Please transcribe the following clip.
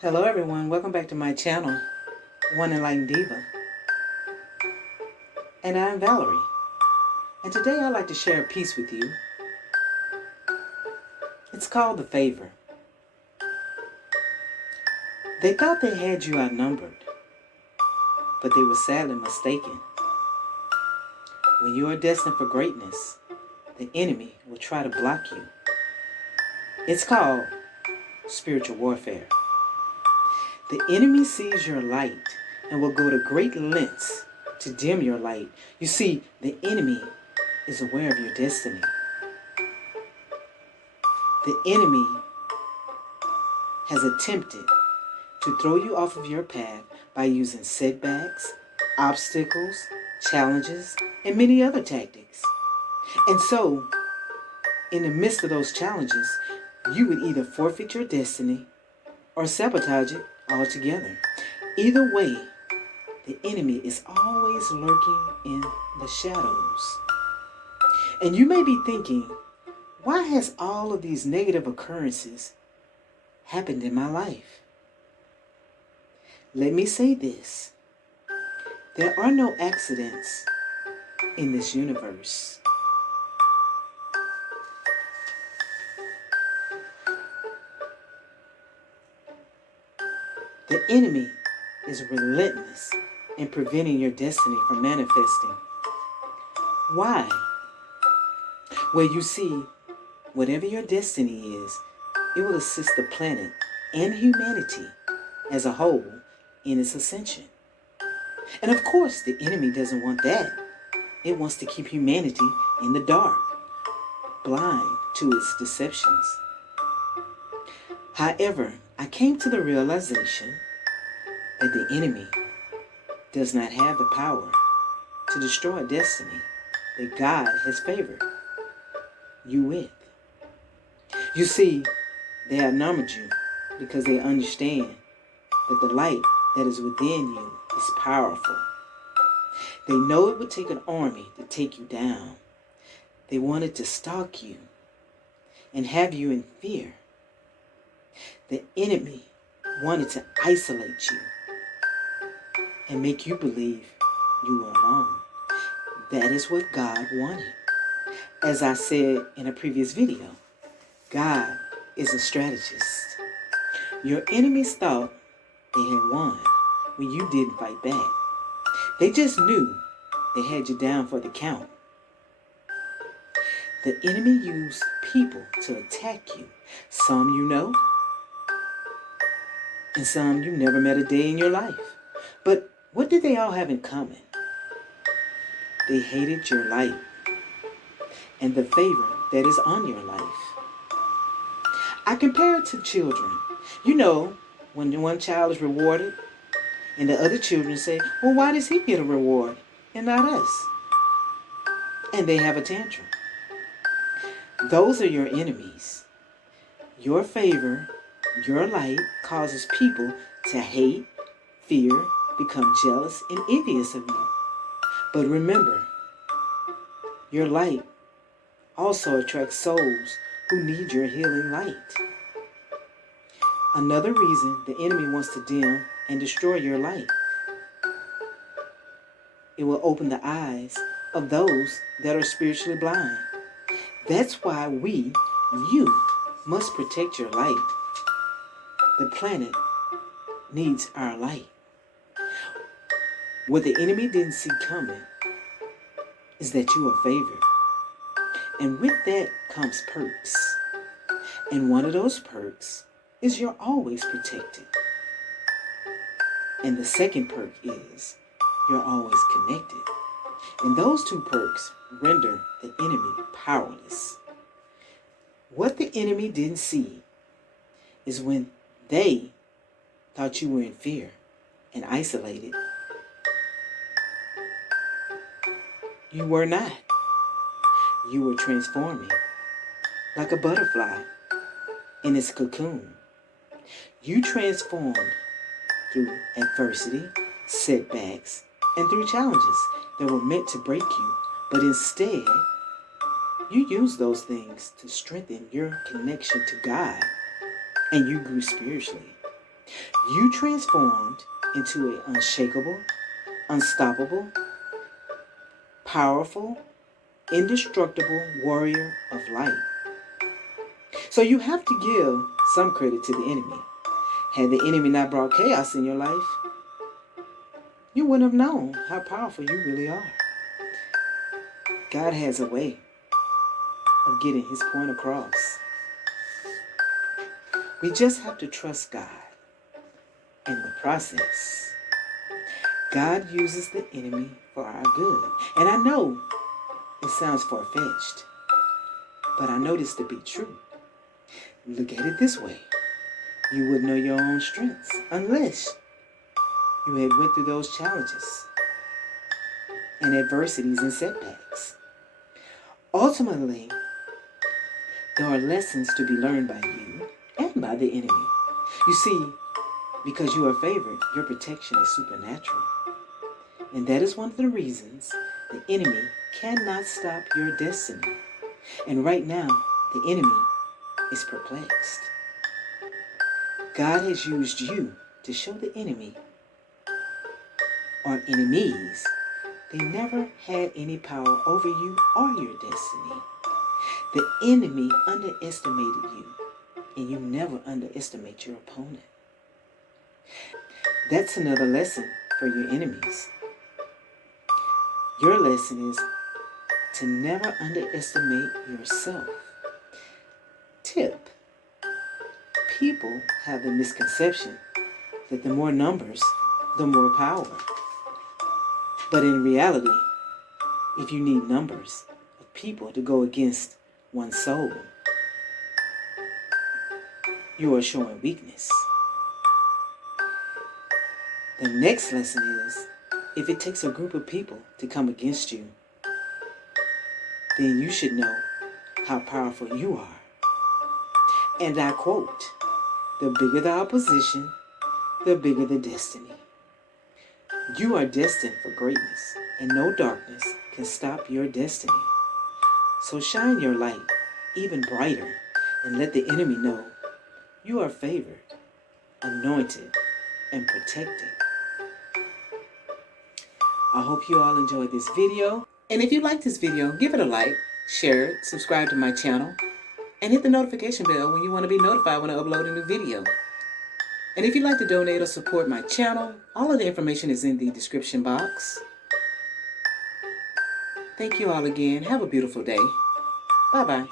Hello everyone, welcome back to my channel, One Enlightened Diva. And I'm Valerie. And today I'd like to share a piece with you. It's called The Favor. They thought they had you outnumbered, but they were sadly mistaken. When you are destined for greatness, the enemy will try to block you. It's called spiritual warfare. The enemy sees your light and will go to great lengths to dim your light. You see, the enemy is aware of your destiny. The enemy has attempted to throw you off of your path by using setbacks, obstacles, challenges, and many other tactics. And so, in the midst of those challenges, you would either forfeit your destiny or sabotage it altogether. Either way, the enemy is always lurking in the shadows. And you may be thinking, why has all of these negative occurrences happened in my life? Let me say this. There are no accidents in this universe. The enemy is relentless in preventing your destiny from manifesting. Why? Well, you see, whatever your destiny is, it will assist the planet and humanity as a whole in its ascension. And of course, the enemy doesn't want that. It wants to keep humanity in the dark, blind to its deceptions. However, I came to the realization that the enemy does not have the power to destroy a destiny that God has favored you with. You see, they outnumbered you because they understand that the light that is within you is powerful. They know it would take an army to take you down. They wanted to stalk you and have you in fear. The enemy wanted to isolate you and make you believe you were alone. That is what God wanted. As I said in a previous video, God is a strategist. Your enemies thought they had won when you didn't fight back. They just knew they had you down for the count. The enemy used people to attack you. Some you know, and some you never met a day in your life. But what did they all have in common? They hated your light and the favor that is on your life. I compare it to children. You know, when one child is rewarded and the other children say, well, why does he get a reward and not us? And they have a tantrum. Those are your enemies. Your favor, your light causes people to hate, fear, become jealous, and envious of you. But remember, your light also attracts souls who need your healing light. Another reason the enemy wants to dim and destroy your light. It will open the eyes of those that are spiritually blind. That's why you must protect your light. The planet needs our light. What the enemy didn't see coming is that you are favored. And with that comes perks. And one of those perks is you're always protected. And the second perk is you're always connected. And those two perks render the enemy powerless. What the enemy didn't see is when they thought you were in fear and isolated. You were not. You were transforming like a butterfly in its cocoon. You transformed through adversity, setbacks, and through challenges that were meant to break you. But instead, you used those things to strengthen your connection to God, and you grew spiritually. You transformed into an unshakable, unstoppable, powerful, indestructible warrior of light. So you have to give some credit to the enemy. Had the enemy not brought chaos in your life, you wouldn't have known how powerful you really are. God has a way of getting his point across. We just have to trust God in the process. God uses the enemy for our good. And I know it sounds far-fetched, but I know this to be true. Look at it this way. You wouldn't know your own strengths unless you had went through those challenges and adversities and setbacks. Ultimately, there are lessons to be learned by you and by the enemy. You see, because you are favored, your protection is supernatural. And that is one of the reasons the enemy cannot stop your destiny. And right now, the enemy is perplexed. God has used you to show the enemy or enemies they never had any power over you or your destiny. The enemy underestimated you, and you never underestimate your opponent. That's another lesson for your enemies. Your lesson is to never underestimate yourself. Tip: people have the misconception that the more numbers, the more power. But in reality, if you need numbers of people to go against one soul, you are showing weakness. The next lesson is, if it takes a group of people to come against you, then you should know how powerful you are. And I quote, "The bigger the opposition, the bigger the destiny." You are destined for greatness, and no darkness can stop your destiny. So shine your light even brighter and let the enemy know you are favored, anointed, and protected. I hope you all enjoyed this video. And if you like this video, give it a like, share it, subscribe to my channel, and hit the notification bell when you want to be notified when I upload a new video. And if you'd like to donate or support my channel, all of the information is in the description box. Thank you all again. Have a beautiful day. Bye-bye.